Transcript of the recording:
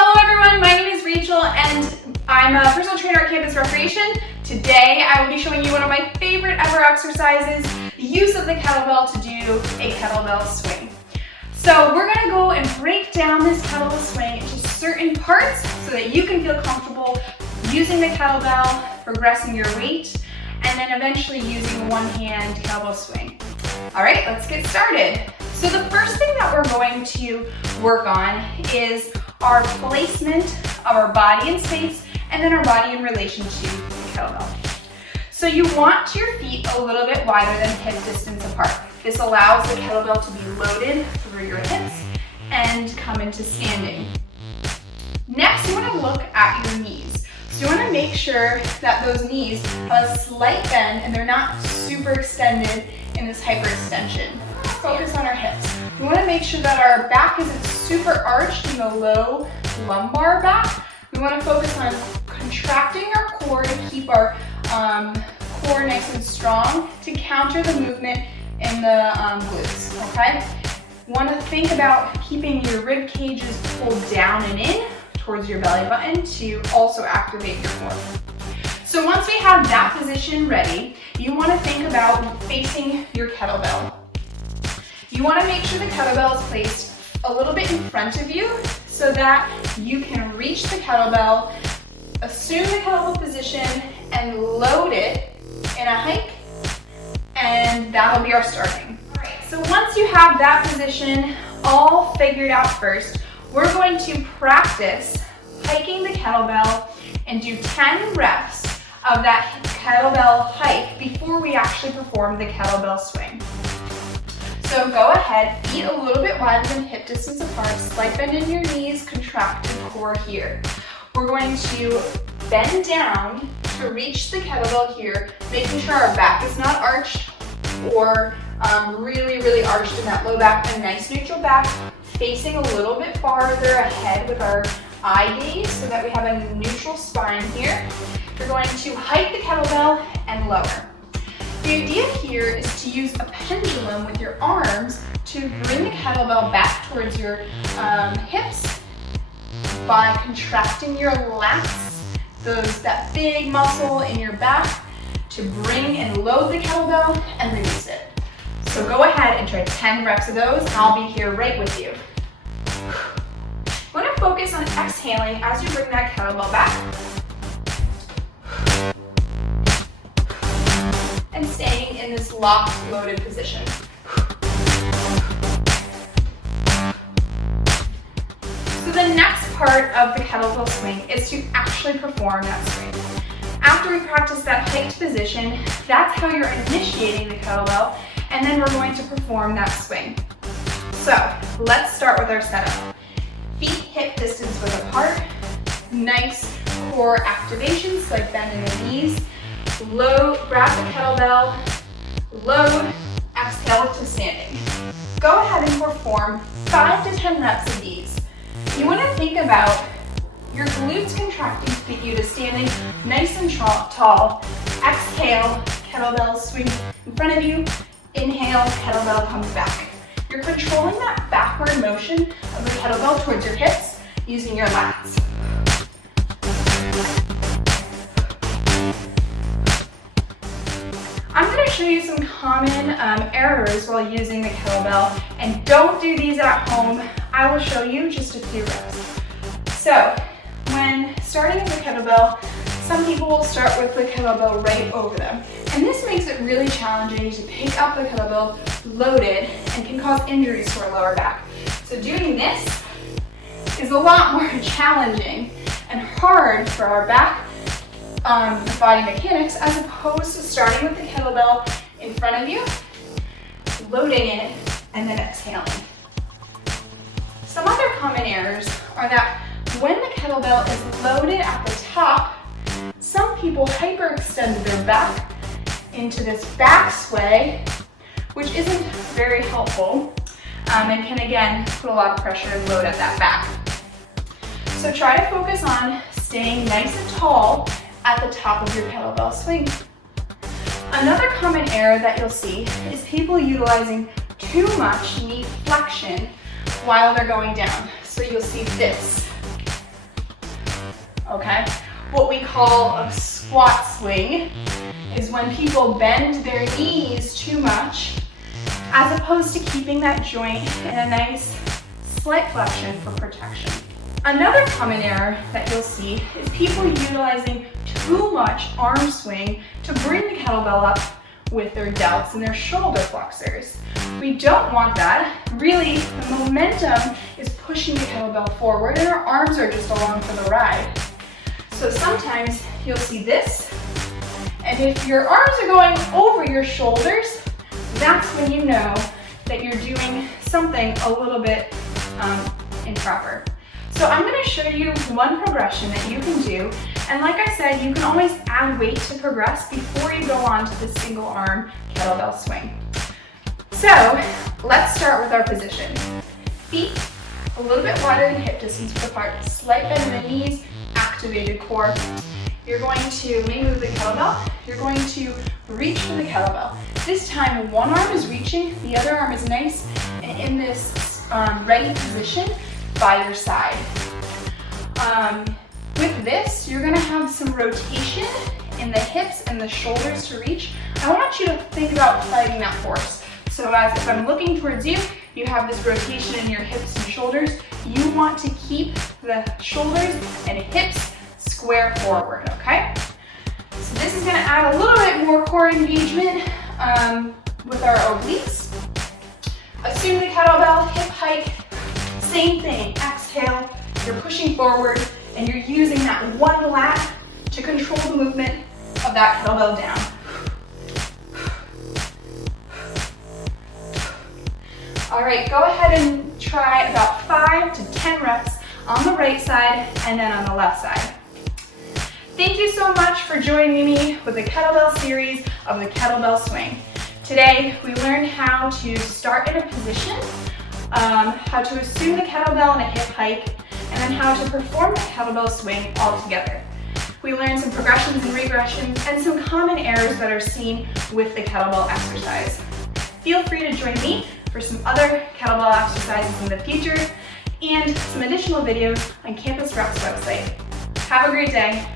Hello everyone, my name is Rachel and I'm a personal trainer at Campus Recreation. Today I will be showing you one of my favorite ever exercises, the use of the kettlebell to do a kettlebell swing. So we're going to go and break down this kettlebell swing into certain parts so that you can feel comfortable using the kettlebell, progressing your weight, and then eventually using a one-hand kettlebell swing. Alright, let's get started. So the first thing that we're going to work on is our placement of our body in space and then our body in relation to the kettlebell. So you want your feet a little bit wider than hip distance apart. This allows the kettlebell to be loaded through your hips and come into standing. Next, you want to look at your knees. So you want to make sure that those knees have a slight bend and they're not super extended in this hyperextension. Focus on our hips. We want to make sure that our back isn't super arched in the low lumbar back. We want to focus on contracting our core to keep our core nice and strong to counter the movement in the glutes, okay? You want to think about keeping your rib cages pulled down and in towards your belly button to also activate your core. So once we have that position ready, you want to think about facing your kettlebell. You want to make sure the kettlebell is placed a little bit in front of you so that you can reach the kettlebell, assume the kettlebell position, and load it in a hike, and that'll be our starting. All right, so once you have that position all figured out first, we're going to practice hiking the kettlebell and do 10 reps of that kettlebell hike before we actually perform the kettlebell swing. So go ahead, feet a little bit wider than hip distance apart, slight bend in your knees, contract your core here. We're going to bend down to reach the kettlebell here, making sure our back is not arched or really arched in that low back, a nice neutral back, facing a little bit farther ahead with our eye gaze so that we have a neutral spine here. You're going to hike the kettlebell and lower. The idea here is to use a pendulum with your arms to bring the kettlebell back towards your hips by contracting your lats, that big muscle in your back, to bring and load the kettlebell and release it. So go ahead and try 10 reps of those and I'll be here right with you. I want to focus on exhaling as you bring that kettlebell back. And staying in this locked, loaded position. So the next part of the kettlebell swing is to actually perform that swing. After we practice that hiked position, that's how you're initiating the kettlebell, and then we're going to perform that swing. So let's start with our setup. Feet hip distance width apart, nice core activations like bending the knees. Load, grab the kettlebell, load, exhale to standing. Go ahead and perform 5 to 10 reps of these. You want to think about your glutes contracting to get you to standing nice and tall. Exhale, kettlebell swing in front of you. Inhale, kettlebell comes back. You're controlling that backward motion of the kettlebell towards your hips using your lats. I'm going to show you some common errors while using the kettlebell, and don't do these at home. I will show you just a few reps. So when starting with the kettlebell, some people will start with the kettlebell right over them, and this makes it really challenging to pick up the kettlebell loaded and can cause injuries to our lower back. So doing this is a lot more challenging and hard for our back body mechanics as opposed to starting with the kettlebell in front of you, loading it, and then exhaling. Some other common errors are that when the kettlebell is loaded at the top, some people hyperextend their back into this back sway, which isn't very helpful and can again put a lot of pressure and load at that back. So try to focus on staying nice and tall at the top of your kettlebell swing. Another common error that you'll see is people utilizing too much knee flexion while they're going down. So you'll see this. okay? What we call a squat swing is when people bend their knees too much as opposed to keeping that joint in a nice slight flexion for protection. Another common error that you'll see is people utilizing too much arm swing to bring the kettlebell up with their delts and their shoulder flexors. We don't want that. Really, the momentum is pushing the kettlebell forward and our arms are just along for the ride. So sometimes you'll see this, and if your arms are going over your shoulders, that's when you know that you're doing something a little bit improper. So I'm going to show you one progression that you can do, and like I said, you can always add weight to progress before you go on to the single arm kettlebell swing. So let's start with our position. Feet a little bit wider than hip distance apart, slight bend in the knees, activated core. You're going to, when you move the kettlebell, you're going to reach for the kettlebell. This time one arm is reaching, the other arm is nice and in this ready position by your side. With this, you're gonna have some rotation in the hips and the shoulders to reach. I want you to think about fighting that force. So as if I'm looking towards you, you have this rotation in your hips and shoulders. You want to keep the shoulders and hips square forward, okay? So this is gonna add a little bit more core engagement with our obliques. Assume the kettlebell, hip hike, same thing, exhale, you're pushing forward and you're using that one lat to control the movement of that kettlebell down. All right, go ahead and try about 5 to 10 reps on the right side and then on the left side. Thank you so much for joining me with the kettlebell series of the kettlebell swing. Today, we learned how to start in a position, how to assume the kettlebell in a hip hike, and then how to perform the kettlebell swing all together. We learned some progressions and regressions and some common errors that are seen with the kettlebell exercise. Feel free to join me for some other kettlebell exercises in the future and some additional videos on Campus Rep's website. Have a great day.